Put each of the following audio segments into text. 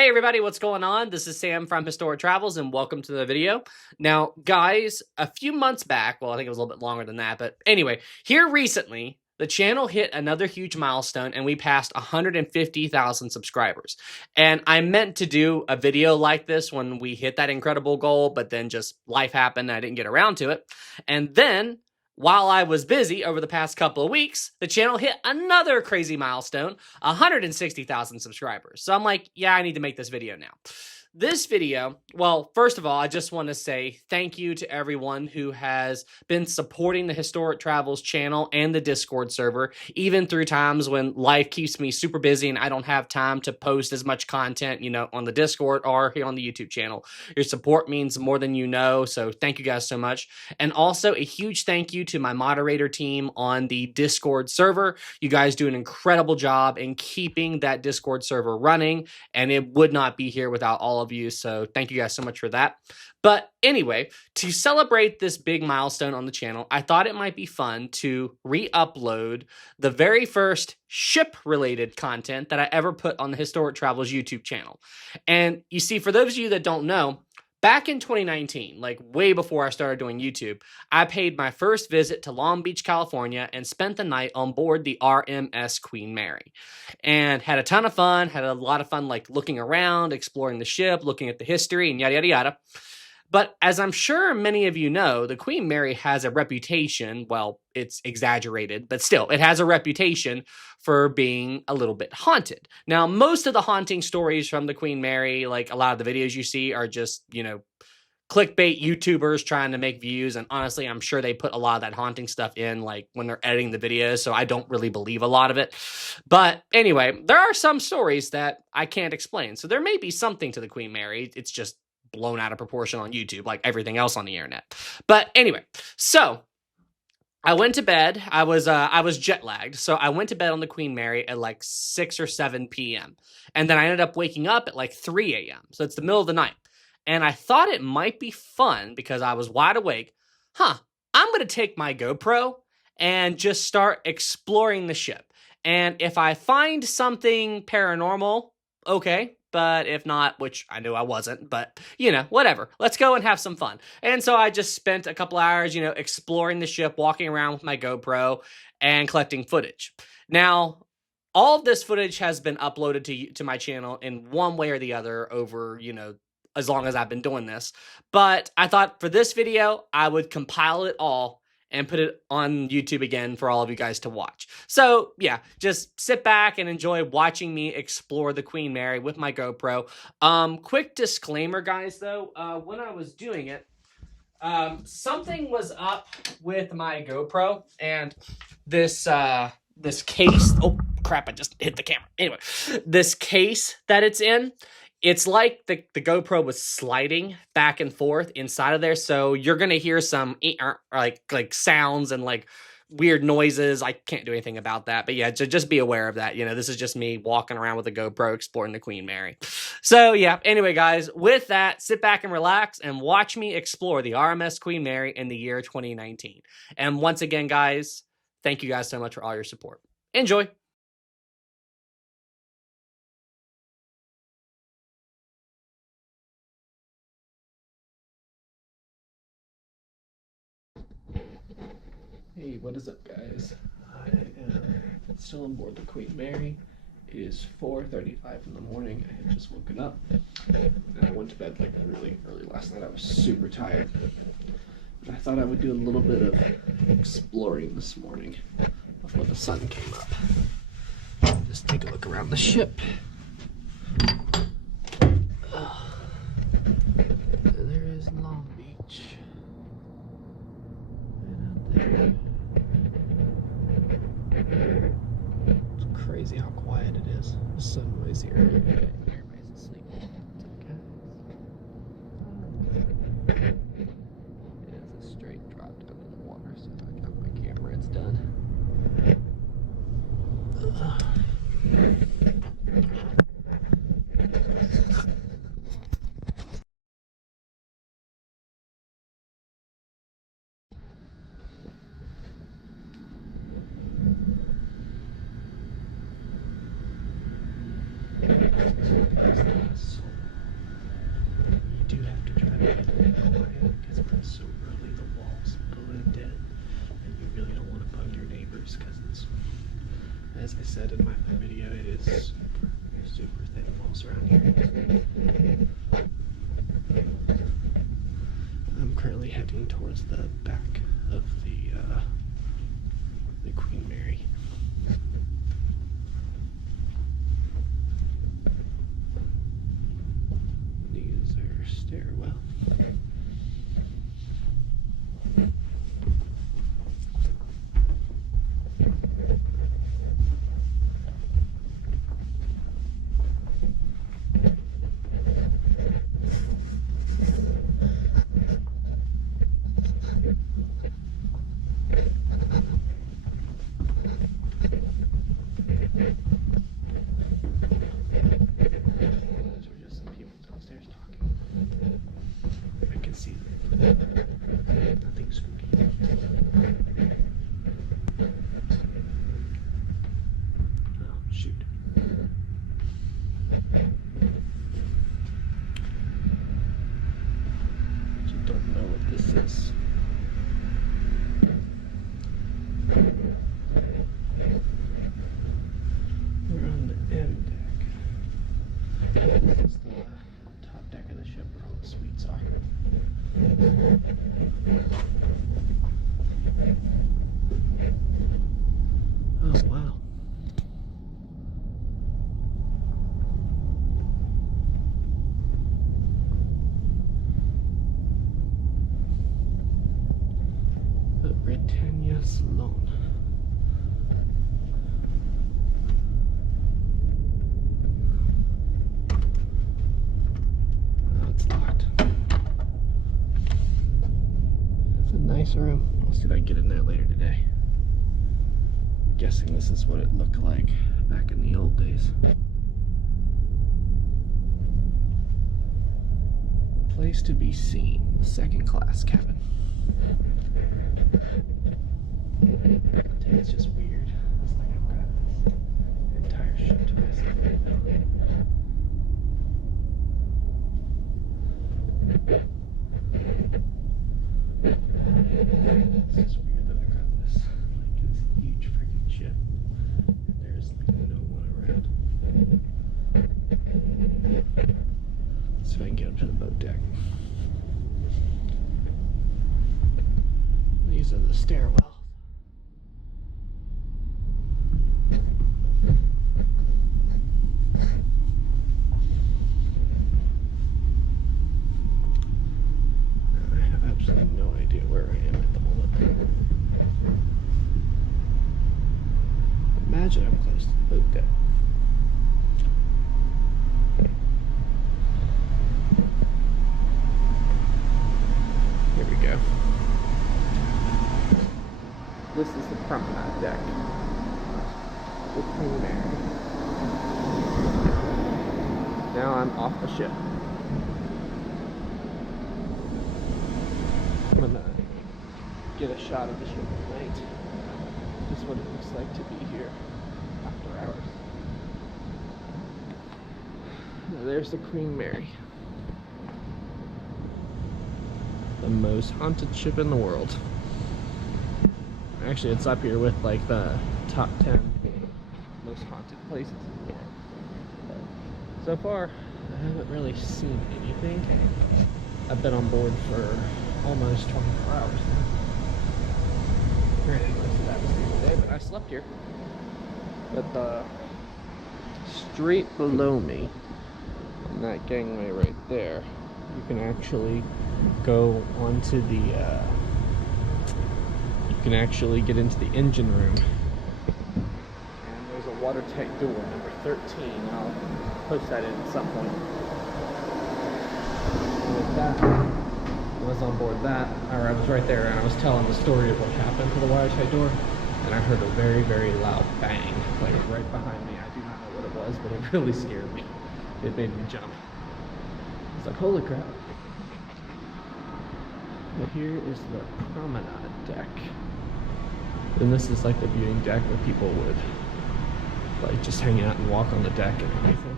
Hey everybody, what's going on? This is Sam from Historic Travels and welcome to the video. Now, guys, a few months back, well, I think it was a little bit longer than that, but anyway, here recently, the channel hit another huge milestone and we passed 150,000 subscribers. And I meant to do a video like this when we hit that incredible goal, but then just life happened and I didn't get around to it. And then while I was busy over the past couple of weeks, the channel hit another crazy milestone, 160,000 subscribers. So I'm like, yeah, I need to make this video now. This video, well, first of all, I just want to say thank you to everyone who has been supporting the Historic Travels channel and the Discord server, even through times when life keeps me super busy and I don't have time to post as much content, on the Discord or here on the YouTube channel. Your support means more than you know, so thank you guys so much. And also a huge thank you to my moderator team on the Discord server. You guys do an incredible job in keeping that Discord server running, and it would not be here without all of you, so thank you guys so much for that. But anyway, to celebrate this big milestone on the channel, I thought it might be fun to re-upload the very first ship-related content that I ever put on the Historic Travels YouTube channel. And you see, for those of you that don't know, back in 2019, like way before I started doing YouTube, I paid my first visit to Long Beach, California, and spent the night on board the RMS Queen Mary. And had a ton of fun, had a lot of fun like looking around, exploring the ship, looking at the history, and yada, yada, yada. But as I'm sure many of you know, the Queen Mary has a reputation, well, it's exaggerated, but still, it has a reputation for being a little bit haunted. Now, most of the haunting stories from the Queen Mary, like a lot of the videos you see are just, clickbait YouTubers trying to make views. And honestly, I'm sure they put a lot of that haunting stuff in like when they're editing the videos. So I don't really believe a lot of it. But anyway, there are some stories that I can't explain. So there may be something to the Queen Mary. It's just blown out of proportion on YouTube, like everything else on the internet. But anyway, so I went to bed. I was jet lagged, so I went to bed on the Queen Mary at like 6 or 7 p.m. And then I ended up waking up at like 3 a.m. So it's the middle of the night. And I thought it might be fun because I was wide awake. I'm going to take my GoPro and just start exploring the ship. And if I find something paranormal, okay. But if not, which I knew I wasn't, but, whatever. Let's go and have some fun. And so I just spent a couple hours, exploring the ship, walking around with my GoPro and collecting footage. Now, all of this footage has been uploaded to my channel in one way or the other over, as long as I've been doing this. But I thought for this video, I would compile it all and put it on YouTube again for all of you guys to watch. So yeah, just sit back and enjoy watching me explore the Queen Mary with my GoPro. Quick disclaimer, guys, though, when I was doing it, something was up with my GoPro and this case, oh crap, I just hit the camera. Anyway, this case that it's in, it's like the GoPro was sliding back and forth inside of there, so you're gonna hear some like sounds and like weird noises. I can't do anything about that, but yeah, just be aware of that. This is just me walking around with a GoPro exploring the Queen Mary. So yeah, anyway, guys, with that, sit back and relax and watch me explore the RMS Queen Mary in the year 2019. And once again, guys, thank you guys so much for all your support. Enjoy. Hey, what is up, guys? I am still on board the Queen Mary. It is 4:35 in the morning. I had just woken up and I went to bed like really early last night. I was super tired. But I thought I would do a little bit of exploring this morning before the sun came up. Just take a look around the ship. There is Long Beach. And out there. It's crazy how quiet it is. It's so noisy here. Everybody's asleep. It's okay. It's a straight drop down in the water, so I got my camera, it's done. So you do have to try to be a little quiet because it's so early, the walls blend in, and you really don't want to bug your neighbors because it's, as I said in my video, it is super thin walls around here. I'm currently heading towards the back of the Queen Mary. These are stairwell. Nothing spooky. Oh, shoot. You don't know what this is. We're on the M deck. This is the top deck of the ship where all the suites are. Oh, wow. The Britannia Sloan. Oh, it's locked. It's a nice room. I'll see if I can get in there later today. I'm guessing this is what it looked like back in the old days. Place to be seen. Second class cabin. It's just weird. It's like I've got this entire ship to myself right now. It's just weird that I've got this huge freaking ship. There's no one around. Let's see if I can get up to the boat deck. These are the stairwells. I have absolutely no idea where I am at the moment. Imagine I'm close to the boat deck. Here we go. This is the promenade deck. The Queen Mary. Now I'm off the ship. I'm gonna get a shot of the ship at night. Just what it looks like to be here after hours. Now there's the Queen Mary. The most haunted ship in the world. Actually, it's up here with like the top 10 most haunted places in the world. But so far, I haven't really seen anything. I've been on board for almost 24 hours now. Granted, most of that was during the day, but I slept here. But straight below me, on that gangway right there, you can actually go onto the you can actually get into the engine room, and there's a watertight door, number 13. I'll post that in at some point. And with that, I was on board that, or I was right there, and I was telling the story of what happened to the watertight door, and I heard a very, very loud bang, like right behind me. I do not know what it was, but it really scared me. It made me jump. It's like, holy crap. But here is the promenade deck. And this is like the viewing deck where people would like just hang out and walk on the deck and everything.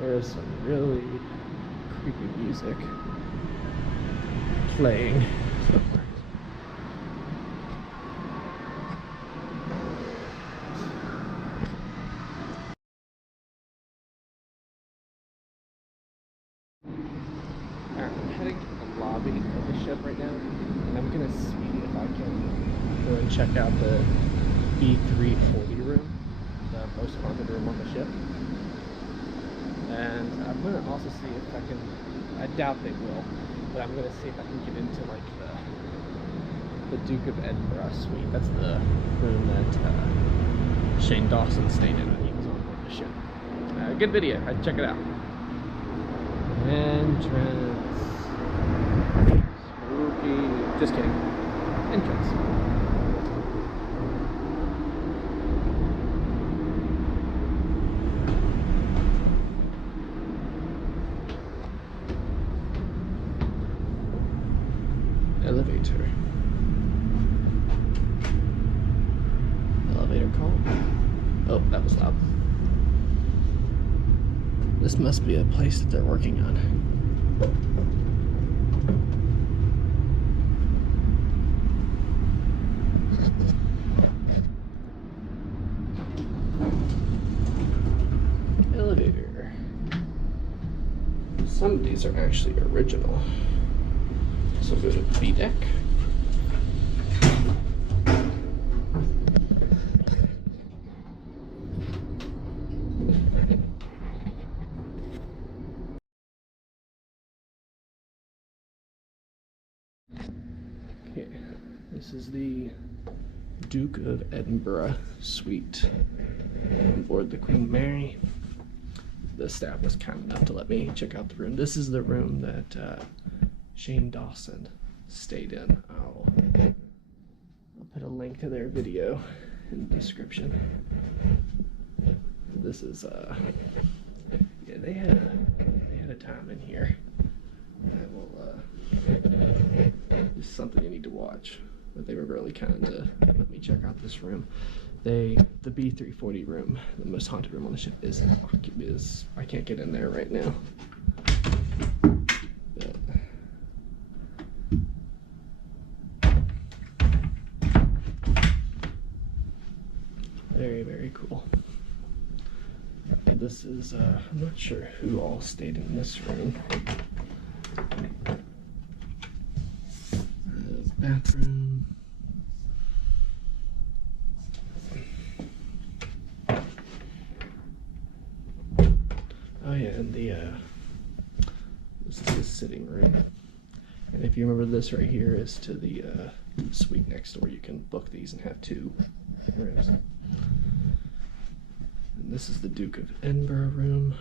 There's some really creepy music playing somewhere. Alright, I'm heading to the lobby of the ship right now, and I'm gonna see if I can go and check out the B340 room, the most haunted room on the ship. And I'm gonna also see if I can, I doubt they will, but I'm gonna see if I can get into like the Duke of Edinburgh suite. That's the room that Shane Dawson stayed in when he was on board the ship. Good video, I'd check it out. Entrance. Spooky. Just kidding. Entrance. Elevator. Elevator call. Oh, that was loud. This must be a place that they're working on. Elevator. Some of these are actually original. So we'll go to B deck. Okay, this is the Duke of Edinburgh suite on board the Queen Mary. The staff was kind enough to let me check out the room. This is the room that Shane Dawson stayed in. I'll put a link to their video in the description. This is yeah, they had a time in here. I will this is something you need to watch. But they were really kind to let me check out this room. The B340 room, the most haunted room on the ship, is I can't get in there right now. But, very, very cool. This is I'm not sure who all stayed in this room. Bathroom. Oh yeah, and this is the sitting room. And if you remember, this right here is to the suite next door. You can book these and have 2 rooms. And this is the Duke of Edinburgh room.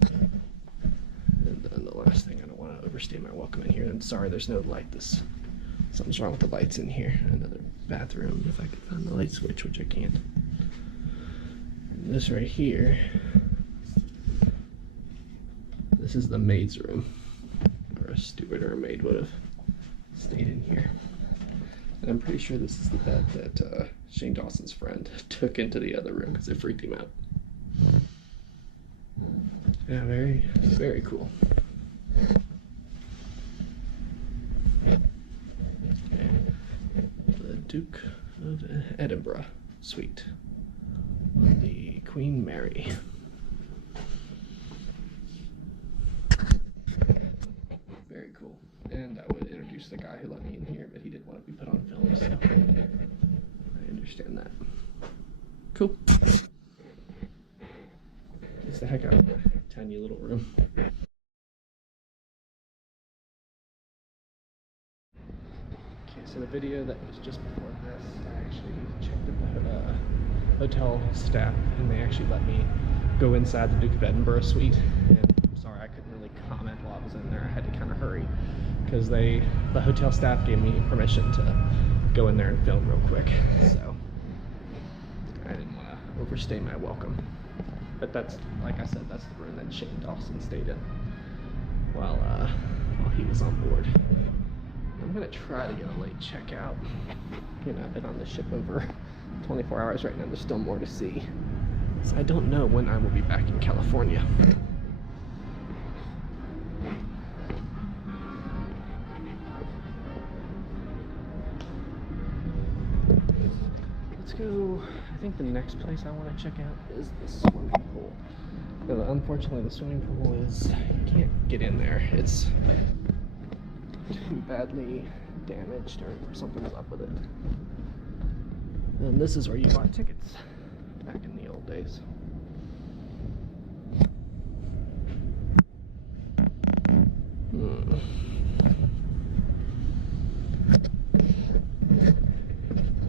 And then the last thing, I don't want to overstay my welcome in here. I'm sorry, there's no light. Something's wrong with the lights in here. Another bathroom, if I could find the light switch, which I can't. And this right here, this is the maid's room, or a steward or a maid would have stayed in here. And I'm pretty sure this is the bed that Shane Dawson's friend took into the other room because it freaked him out. Yeah, very, very cool. Okay. The Duke of Edinburgh suite on the Queen Mary. Very cool. And I would introduce the guy who let me in here, but he didn't want to be put on film, so I understand that. Cool. Gets the heck out of a tiny little room. Okay, so the video that was just before this, I actually checked with the hotel staff, and they actually let me go inside the Duke of Edinburgh suite. And I'm sorry, I couldn't really comment while I was in there. I had to kind of hurry because the hotel staff gave me permission to go in there and film real quick. So I didn't want to overstay my welcome. But that's, like I said, that's the room that Shane Dawson stayed in while he was on board. I'm gonna try to get a late checkout. You know, I've been on the ship over 24 hours right now. There's still more to see. So I don't know when I will be back in California. Let's go. I think the next place I want to check out is the swimming pool. But unfortunately, the swimming pool is, you can't get in there. It's too badly damaged, or something's up with it. And this is where you bought tickets back in the old days.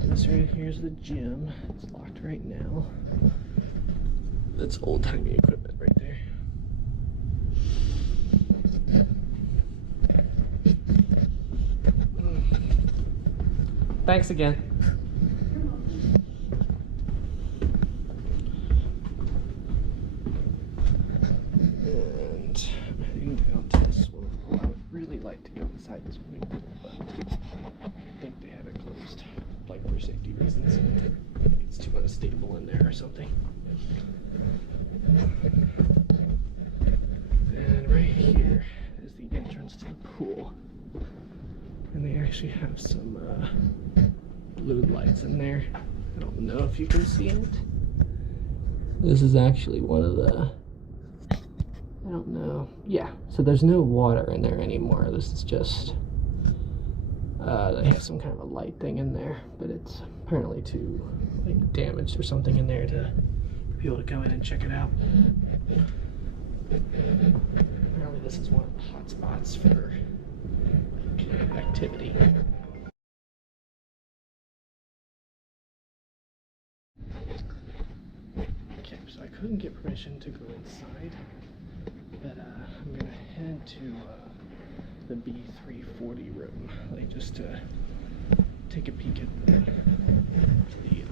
This right here's the gym. It's locked right now. That's old-timey equipment right there. Thanks again. And I'm heading down to the swimming pool. I would really like to go inside the swimming pool, but I think they have it closed, like for safety reasons. It's too unstable in there or something. And right here is the entrance to the pool. And they actually have some blue lights in there. I don't know if you can see it. This is actually one of the, I don't know. Yeah, so there's no water in there anymore. This is just, they have some kind of a light thing in there, but it's apparently too like damaged or something in there to for people to go in and check it out. Apparently this is one of the hot spots for like, activity. Okay, so I couldn't get permission to go inside, but I'm gonna head to the B340 room, like just to take a peek at the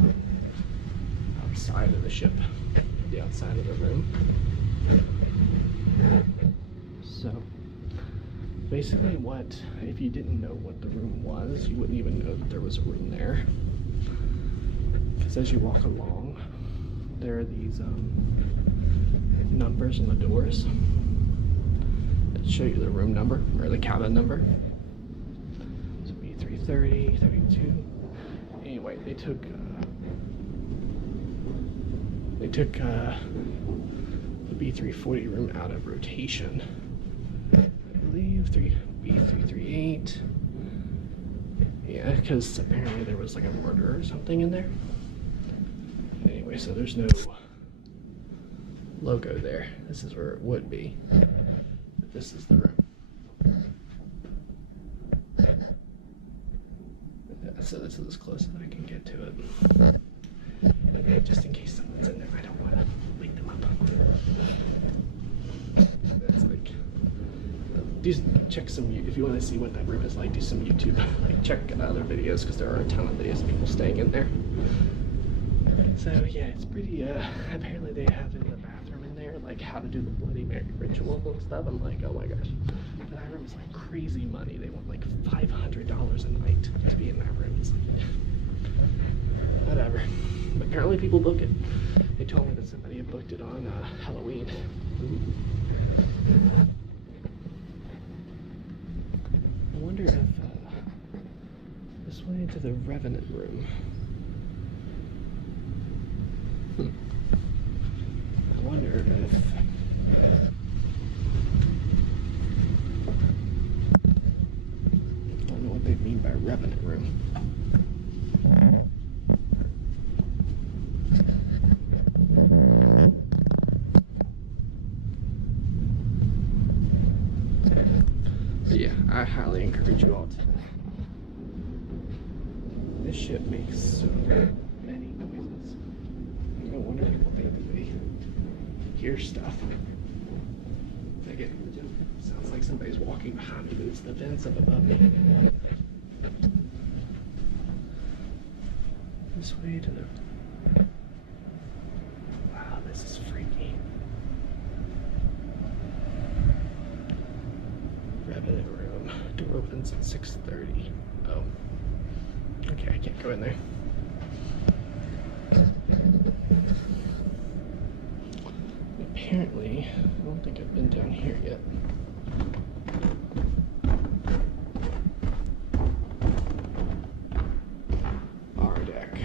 outside of the ship, the outside of the room. So basically if you didn't know what the room was, you wouldn't even know that there was a room there. Because as you walk along, there are these numbers on the doors that show you the room number, or the cabin number. So B330, 32. Anyway, they took the B340 room out of rotation. I believe B338. Yeah, because apparently there was like a murder or something in there. Anyway, so there's no logo there. This is where it would be. But this is the room. So this is as close as I can get to it. But just in case someone's in there, I don't want to wake them up. That's like, check some, if you want to see what that room is like, do some YouTube. Like check other videos, because there are a ton of videos of people staying in there. So yeah, it's pretty, apparently they have in the bathroom in there, like how to do the Bloody Mary ritual and stuff. I'm like, oh my gosh. But that room is like crazy money. They want like $500 a night to be in that room. It's like, whatever. But apparently people book it. They told me that somebody had booked it on Halloween. I wonder if this way to the Revenant room. I wonder if I don't know what they mean by Revenant room. But yeah, I highly encourage you all to. This ship makes so many noises. No wonder people think that they hear stuff. Again, it sounds like somebody's walking behind me, but it's the vents up above me. This way to the... Wow, this is freaky. Revenant room. Door opens at 6:30. Oh. Okay, I can't go in there. apparently, I don't think I've been down here yet. Our deck.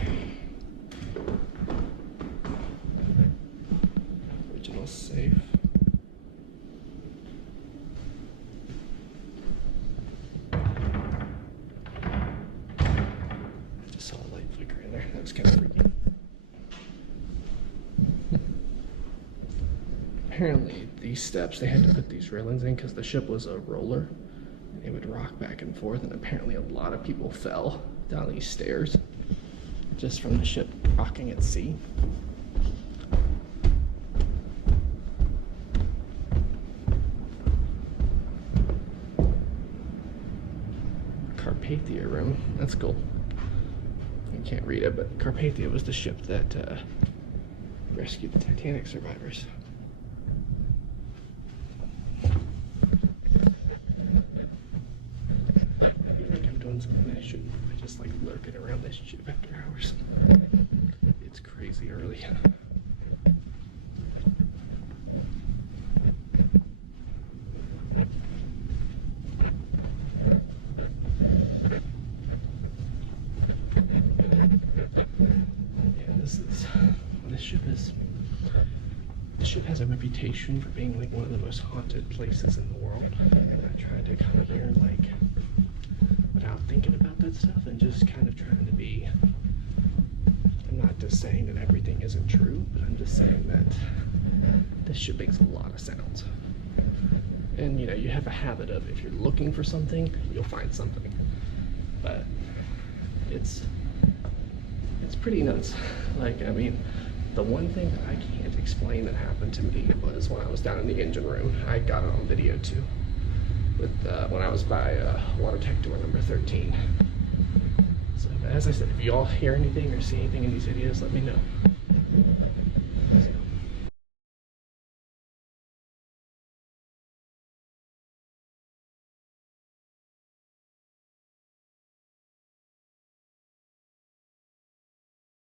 Original safe. I just saw a light flicker in there. That was kind of freaky. Apparently, these steps, they had to put these railings in because the ship was a roller. And it would rock back and forth, and apparently a lot of people fell down these stairs just from the ship rocking at sea. Carpathia room, that's cool. You can't read it, but Carpathia was the ship that rescued the Titanic survivors. Something I shouldn't. I just like lurking around this ship after hours. It's crazy early. Yeah, this ship has a reputation for being like one of the most haunted places in the world. And I tried to come here like without thinking about that stuff and just kind of trying to be, I'm not just saying that everything isn't true, but I'm just saying that this ship makes a lot of sounds. And you know, you have a habit of, if you're looking for something, you'll find something. But it's pretty nuts. Like, I mean, the one thing that I can't explain that happened to me was when I was down in the engine room. I got it on video too. With when I was by water tech door number 13. So as I said, if you all hear anything or see anything in these videos, let me know.